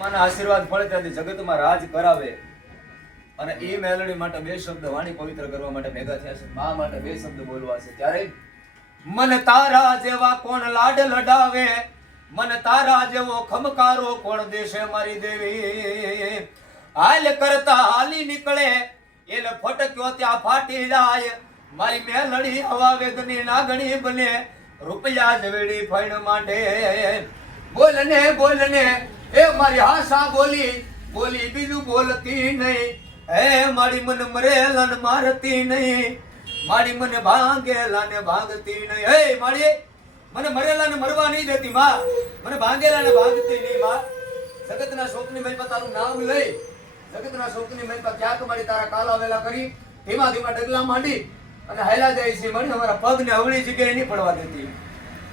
માના આશીર્વાદ મળે ત્યાંથી જગતમાં રાજ કરાવે અને એ મેલડી માટે બે શબ્દ વાણી પવિત્ર કરવા માટે ભેગા થયા છે. મા માટે બે શબ્દ બોલવા છે. ત્યારે મન તારા જેવા કોણ લાડ લડાવે, મન તારા જેવો ખમકારો કોણ દેશે મારી દેવી. હાલ કરતા હાલી નીકળે એને ફટક્યો ત્યાં ફાટી જાય. મારી મેલડી હવા વેગની નાગણી બને, રૂપિયા જવેડી ફૈણ માટે. બોલને બોલને એ મારી હાસા બોલી બોલી બીજું બોલતી નહીં. હે મારી મન મરેલા ને મારતી નહીં, મારી મને ભાંગેલા ને ભાંગતી નહીં. હે મારી મને મરેલા ને મરવા નહીં દેતી માં, મને ભાંગેલા ને ભાંગતી નહીં માં. જગતના શોકની મહેલ તારું નામ લઈ, જગતના શોકની મહેલ ક્યાંક મારી તારા કાલા વેલા કરી ધીમા ધીમા ડગલા માંડી અને હેલા જાય છે. મને અમારા પગને અવળી જગ્યાએ નહીં પડવા દેતી.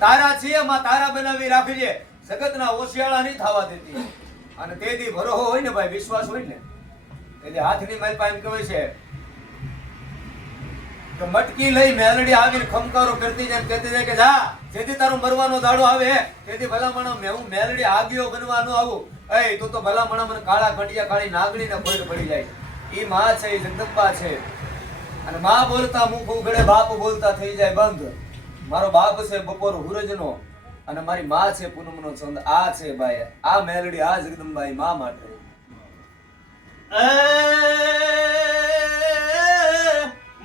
તારા છીએ માં, તારા બનાવી રાખજે, જગતના ઓશિયાળા નહીં થવા દેતી. અને તેથી ભરોહો હોય ને ભાઈ, વિશ્વાસ હોય ને, એટલે હાથની મારી પાસે એમ કહેવાય છે કે મટકી લઈ મેલડી આવીને ખમકારો કરતી જાય, કહેતી જાય કે જા જેથી તારો મરવાનો દાડો આવે તેથી ભલામણા હું મેલડી આગિયો બનવાનો આવું. એ તું તો ભલામણા મને કાળા ઘટિયા કાળી નાગણી ને ભોય પડી જાય. એ માં છે, એ જગદંબા છે. અને માં બોલતા મુખ ઉઘડે, બાપ બોલતા થઈ જાય બંધ. મારો બાપ છે બપોર હુરજનો અને મારી માં છે પૂનમનો ચંદ. આ છે ભાઈ આ મેલડી, આ જગદંબા માં માટે.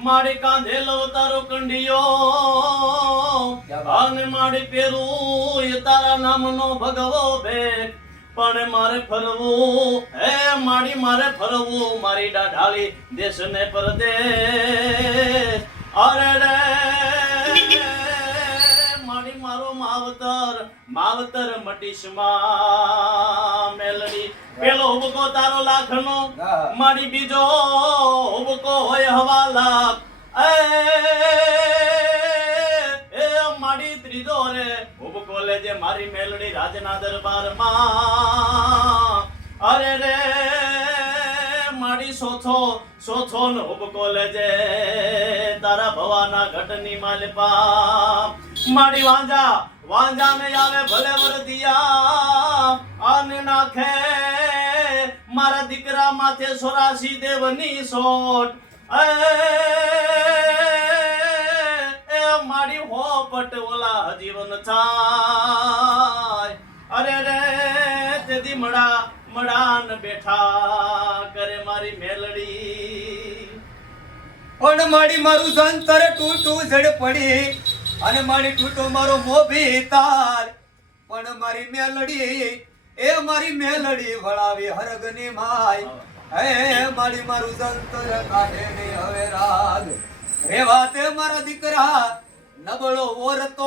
મારી કાંધે લો તારો કંડિયો અને મારી પેરું એ તારા નામનો ભગવો ભેટ. પણ મારે ફરવું હે મારી, મારે ફરવું મારી ડાઢાળી દેશ ને પરદેશ. અરે રે મારી મારો માવતર માવતર મટીશમાં મેલડી. પેલો હુબકો તારો લાખનો, મારી બીજો હુબકો હોય હવા લાખ. એ મારી ત્રીજો રે હુબકો લેજે મારી મેલડી રાજના દરબારમાં. અરે રે મારી સોથો નો હુબકો લેજે તારા ભવાના ઘટની માલપા. મારી વાંજા ને આવે ભલે વરદિયા અને નાખે મારા દીકરા માથે 84 દેવની સોટ. એ મારી હોપટ ઓલા જીવન થાય. અરે રે તેથી મડાન બેઠા કરે મારી મેલડી. પણ મારી મારું સંતર તૂટું ઝડ પડી અને મારી તૂટો મારો મોભી તાર. પણ મારી મેલડી એ મારી મેલડી વળાવી હરગની માય. હે મારી મારું સંતર કાઢે ને હવે રાગ રેવા તે મારા દીકરા નબળો ઓરતો